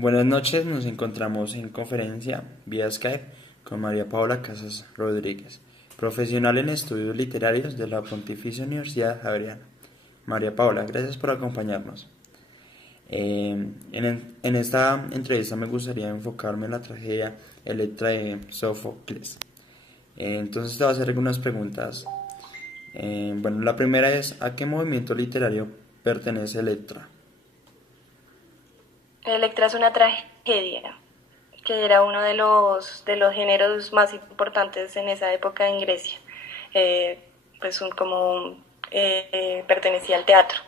Buenas noches, nos encontramos en conferencia vía Skype con María Paula Casas Rodríguez, profesional en estudios literarios de la Pontificia Universidad Javeriana. María Paula, gracias por acompañarnos. En esta entrevista me gustaría enfocarme en la tragedia Electra de Sófocles. Entonces te voy a hacer algunas preguntas. Bueno, la primera es, ¿a qué movimiento literario pertenece Electra? Electra es una tragedia, que era uno de los géneros más importantes en esa época en Grecia. Pues pertenecía al teatro.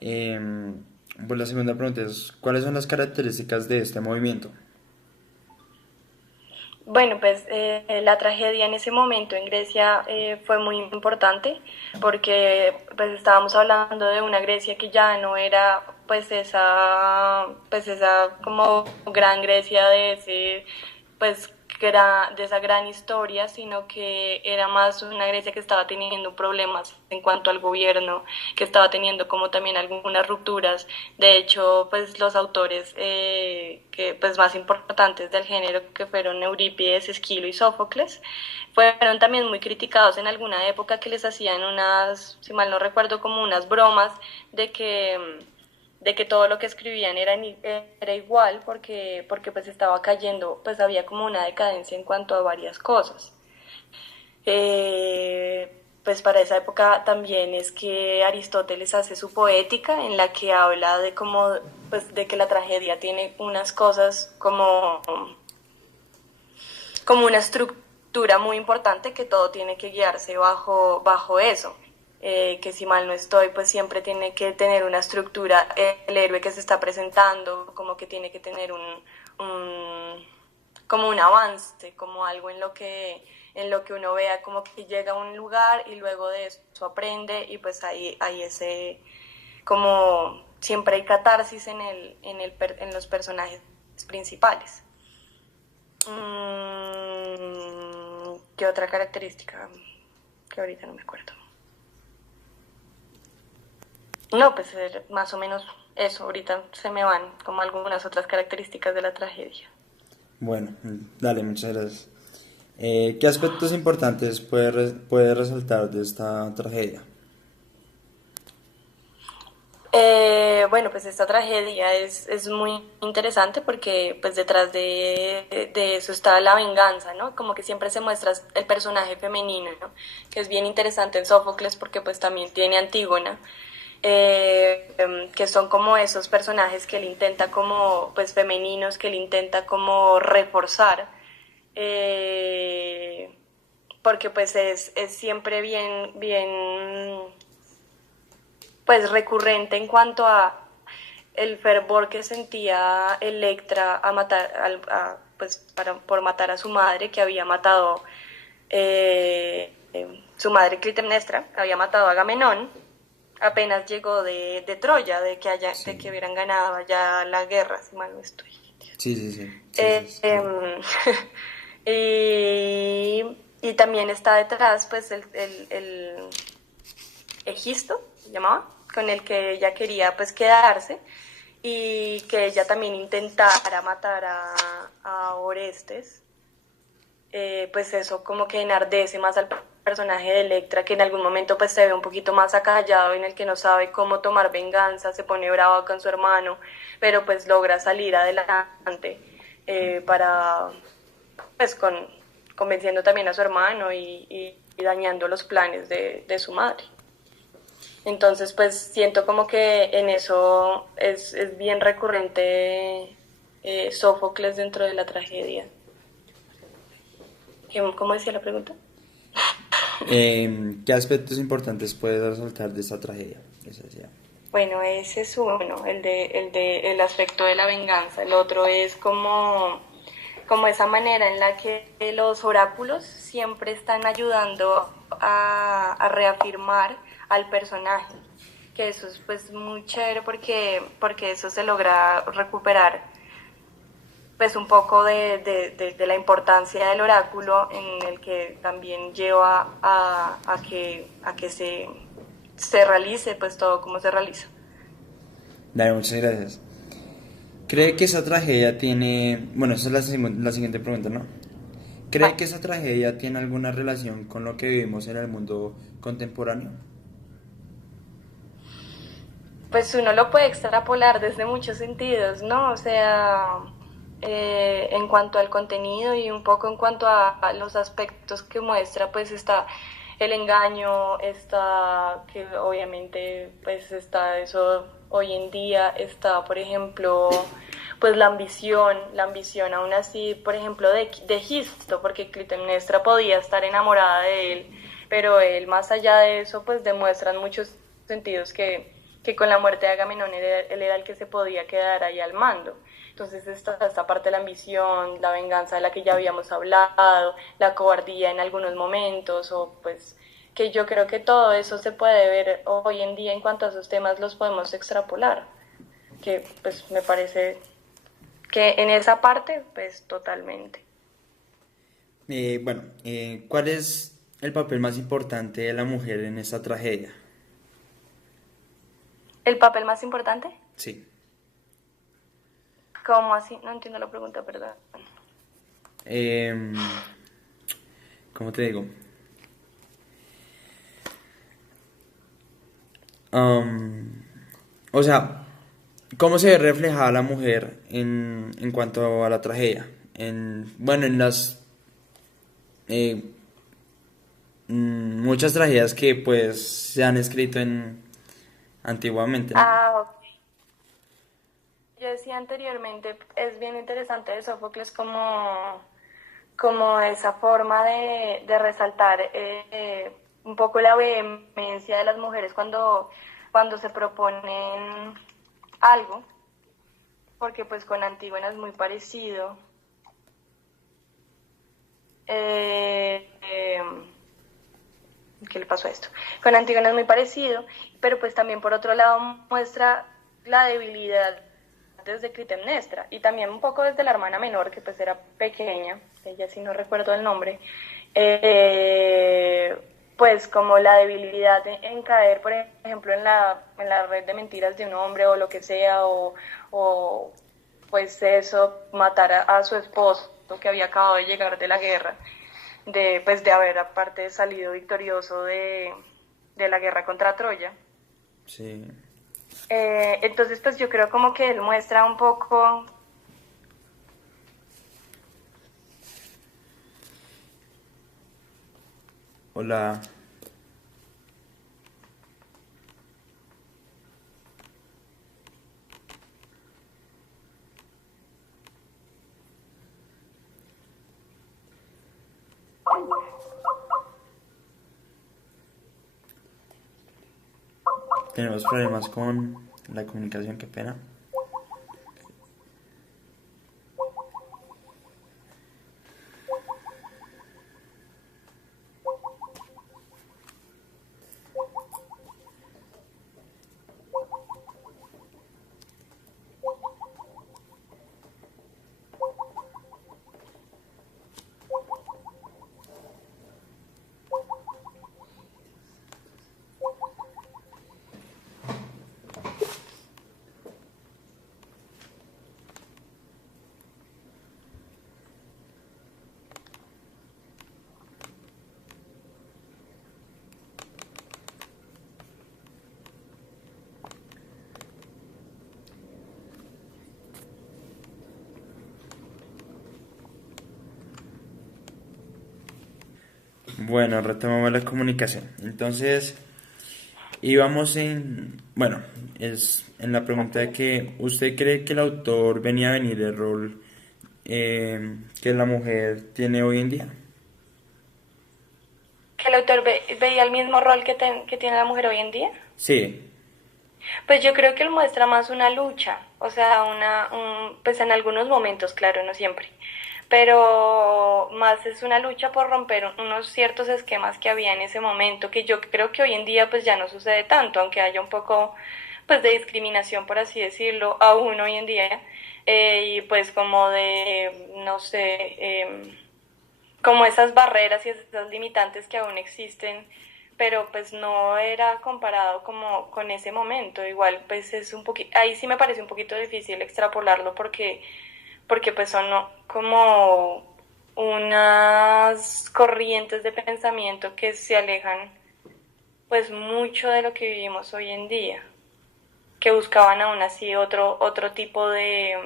Pues la segunda pregunta es, ¿cuáles son las características de este movimiento? Bueno, pues la tragedia en ese momento en Grecia fue muy importante porque pues estábamos hablando de una Grecia que ya no era pues esa como gran Grecia de ese pues de esa gran historia, sino que era más una Grecia que estaba teniendo problemas en cuanto al gobierno, que estaba teniendo como también algunas rupturas. De hecho, pues los autores que pues más importantes del género, que fueron Eurípides, Esquilo y Sófocles, fueron también muy criticados en alguna época, que les hacían unas, si mal no recuerdo, como unas bromas de que todo lo que escribían era igual, porque pues estaba cayendo, pues había como una decadencia en cuanto a varias cosas. Pues para esa época también es que Aristóteles hace su poética, en la que habla de cómo, pues de que la tragedia tiene unas cosas como una estructura muy importante, que todo tiene que guiarse bajo eso. Que si mal no estoy, pues siempre tiene que tener una estructura, el héroe que se está presentando, como que tiene que tener como un avance, como algo en lo que uno vea, como que llega a un lugar y luego de eso aprende, y pues hay ese, como siempre hay catarsis en los personajes principales. ¿Qué otra característica? Que ahorita no me acuerdo. No, pues más o menos eso. Ahorita se me van como algunas otras características de la tragedia. Bueno, dale, muchas gracias. ¿Qué aspectos importantes puede resaltar de esta tragedia? Bueno, pues esta tragedia es muy interesante porque pues detrás de eso está la venganza, ¿no? Como que siempre se muestra el personaje femenino, ¿no? Que es bien interesante en Sófocles, porque pues también tiene Antígona, que son como esos personajes que él intenta como, pues femeninos, que él intenta como reforzar, eh, porque pues es siempre pues recurrente en cuanto a el fervor que sentía Electra a matar, pues por matar a su madre, que había matado, su madre Clitemnestra, había matado a Agamenón, apenas llegó de Troya, de Sí, que hubieran ganado ya la guerra, si mal no estoy. sí, sí, sí, sí, sí, Eh, sí, claro. em, y también está detrás pues el Egisto, se llamaba, con el que ella quería pues quedarse, y que ella también intentara matar a Orestes. Pues eso como que enardece más al personaje de Electra, que en algún momento pues se ve un poquito más acallado, en el que no sabe cómo tomar venganza, se pone bravo con su hermano, pero pues logra salir adelante, para pues convenciendo también a su hermano, y dañando los planes de su madre. Entonces, pues siento como que en eso es bien recurrente, Sófocles dentro de la tragedia. ¿Cómo decía la pregunta? ¿Qué aspectos importantes puede resaltar de esta tragedia? Esa decía. Bueno, ese es uno, el aspecto de la venganza. El otro es como esa manera en la que los oráculos siempre están ayudando a reafirmar al personaje. Que eso es pues muy chévere, porque eso se logra recuperar pues un poco de la importancia del oráculo, en el que también lleva a que se realice pues todo como se realiza. Dale, muchas gracias. ¿Cree que esa tragedia tiene, bueno, esa es la siguiente pregunta, ¿no? ¿Cree que esa tragedia tiene alguna relación con lo que vivimos en el mundo contemporáneo? Pues uno lo puede extrapolar desde muchos sentidos, ¿no? O sea, en cuanto al contenido y un poco en cuanto a los aspectos que muestra, pues está el engaño, está que obviamente pues está eso hoy en día, está por ejemplo pues la ambición aún así, por ejemplo de Gisto, porque Clitemnestra podía estar enamorada de él, pero él más allá de eso pues demuestran muchos sentidos que con la muerte de Agamenón él era el que se podía quedar ahí al mando. Entonces esta parte de la ambición, la venganza de la que ya habíamos hablado, la cobardía en algunos momentos, o pues que yo creo que todo eso se puede ver hoy en día en cuanto a esos temas los podemos extrapolar, que pues me parece que en esa parte pues totalmente. ¿Cuál es el papel más importante de la mujer en esta tragedia? ¿El papel más importante? Sí. ¿Cómo así? No entiendo la pregunta, perdón. Em, ¿Cómo te digo? Am, o sea, ¿cómo se ve reflejada la mujer en cuanto a la tragedia? Bueno, en las eh, muchas tragedias que pues se han escrito antiguamente, ¿no? Ok. Yo decía anteriormente, es bien interesante de Sófocles como esa forma de resaltar un poco la vehemencia de las mujeres cuando se proponen algo, porque pues con Antígona es muy parecido. Eh, eh, ¿Qué le pasó a esto? Con Antígona es muy parecido, pero pues también por otro lado muestra la debilidad desde Clitemnestra y también un poco desde la hermana menor, que pues era pequeña, ella sí no recuerdo el nombre, eh, pues como la debilidad en caer, por ejemplo, en la red de mentiras de un hombre o lo que sea, o pues eso, matar a su esposo que había acabado de llegar de la guerra, pues de haber aparte salido victorioso de la guerra contra Troya. Sí. Entonces, pues yo creo como que él muestra un poco. Hola. Tenemos problemas con la comunicación, qué pena. Bueno, retomamos la comunicación. Entonces, bueno, es en la pregunta de que ¿usted cree que el autor venía a venir el rol que la mujer tiene hoy en día? Que el autor veía el mismo rol que tiene la mujer hoy en día. Sí, Pues yo creo que él muestra más una lucha, o sea, pues en algunos momentos, claro, no siempre, pero más es una lucha por romper unos ciertos esquemas que había en ese momento, que yo creo que hoy en día pues ya no sucede tanto, aunque haya un poco pues de discriminación, por así decirlo, aún hoy en día, y pues como de, no sé, como esas barreras y esas limitantes que aún existen pero pues no era comparado como con ese momento. Igual pues es un poquito, ahí sí me parece un poquito difícil extrapolarlo porque pues son como unas corrientes de pensamiento que se alejan pues mucho de lo que vivimos hoy en día, que buscaban aún así otro tipo de,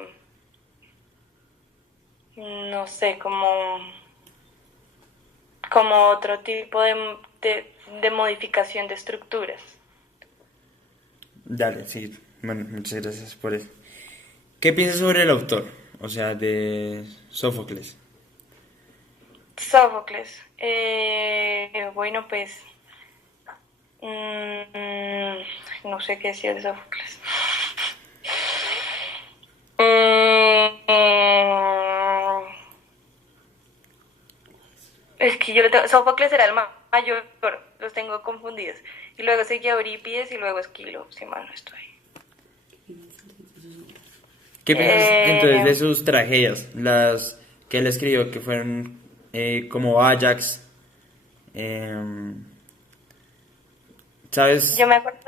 no sé, como otro tipo de modificación de estructuras. Dale, sí. Bueno, muchas gracias por eso. ¿Qué piensas sobre el autor? O sea, de Sófocles. Sófocles. Bueno, pues mm, no sé qué decir de Sófocles. Mm, es que Sófocles era el mayor, los tengo confundidos. Y luego seguía Eurípides y luego Esquilo, si mal no estoy. ¿Qué piensas entonces Eh, de sus tragedias? Las que él escribió, que fueron como Ajax. em, yo ¿Sabes? me acuerdo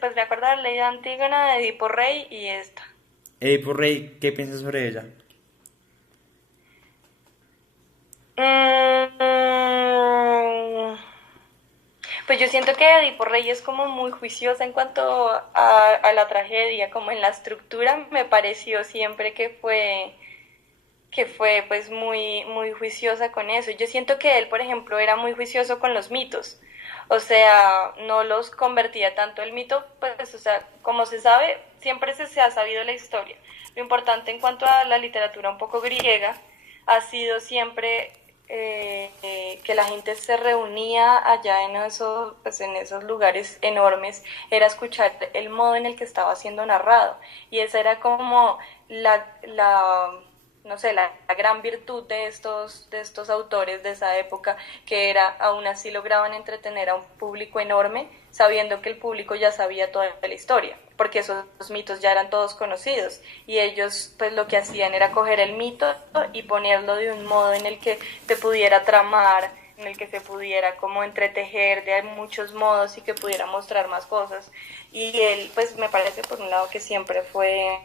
pues me acuerdo de la ley de Antígona, de Edipo Rey y esta. Edipo Rey, ¿qué piensas sobre ella? Mm, Pues yo siento que Edipo Rey es como muy juiciosa en cuanto a la tragedia, como en la estructura, me pareció siempre que fue pues muy juiciosa con eso. Yo siento que él, por ejemplo, era muy juicioso con los mitos. O sea, no los convertía tanto el mito, pues, o sea, como se sabe, siempre se ha sabido la historia. Lo importante en cuanto a la literatura un poco griega ha sido siempre que la gente se reunía allá pues en esos lugares enormes, era escuchar el modo en el que estaba siendo narrado. Y esa era como la no sé, la gran virtud de estos autores de esa época, que era, aún así lograban entretener a un público enorme, sabiendo que el público ya sabía toda la historia, porque esos mitos ya eran todos conocidos, y ellos pues lo que hacían era coger el mito y ponerlo de un modo en el que te pudiera tramar, en el que se pudiera como entretejer de muchos modos y que pudiera mostrar más cosas. Y él, pues me parece por un lado que siempre fue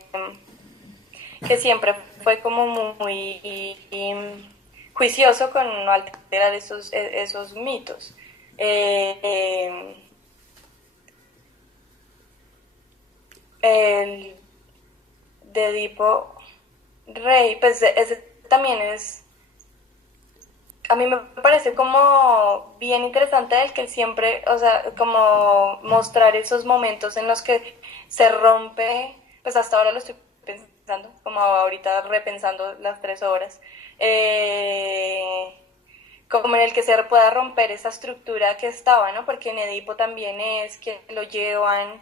como muy juicioso con no alterar esos mitos. Eh, el de Edipo Rey, pues ese también a mí me parece como bien interesante el que él siempre, o sea, como mostrar esos momentos en los que se rompe, pues hasta ahora lo estoy pensando, como ahorita repensando las 3 horas, como en el que se pueda romper esa estructura que estaba, ¿no? Porque en Edipo también es que lo llevan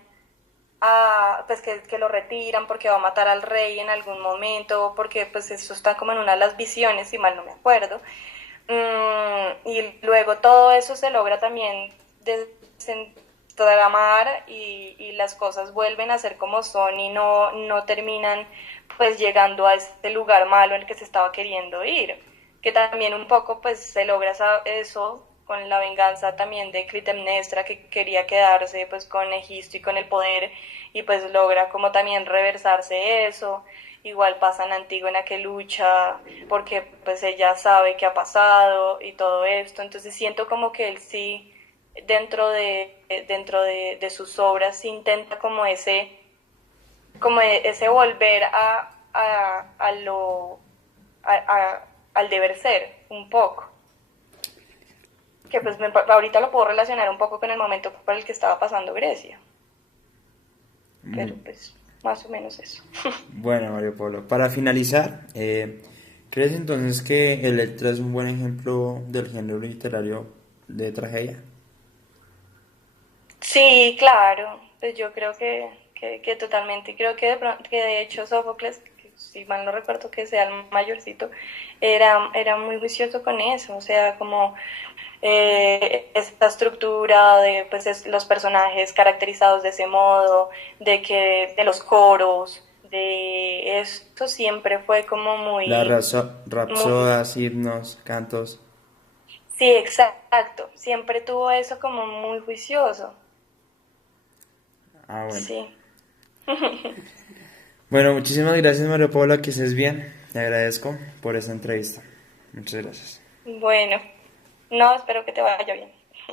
pues que lo retiran porque va a matar al rey en algún momento, porque pues eso está como en una de las visiones, si mal no me acuerdo. Y luego todo eso se logra también desentramar y las cosas vuelven a ser como son y no terminan pues llegando a este lugar malo en el que se estaba queriendo ir. Que también un poco pues se logra eso con la venganza también de Clitemnestra, que quería quedarse pues con Egisto y con el poder, y pues logra como también reversarse eso. Igual pasa en Antígona, que lucha porque pues ella sabe qué ha pasado y todo esto. Entonces siento como que él sí, dentro de sus obras, sí intenta como ese volver a lo al deber ser un poco, que pues ahorita lo puedo relacionar un poco con el momento por el que estaba pasando Grecia, pero Muy pues más o menos eso. bueno, Mario Pablo. Para finalizar, ¿crees entonces que Electra es un buen ejemplo del género literario de tragedia? Sí, claro, pues yo creo que totalmente, creo que de hecho Sófocles, que si mal no recuerdo que sea el mayorcito, era muy juicioso con eso, o sea, como esta estructura de pues los personajes caracterizados de ese modo, de los coros, de esto siempre fue como Las muy, muy, rapsodas, himnos, cantos. Sí, exacto. Siempre tuvo eso como muy juicioso. Ah, bueno. Sí. Bueno, muchísimas gracias María Paula, que estés bien. Te agradezco por esta entrevista. Muchas gracias. Bueno, no, espero que te vaya bien.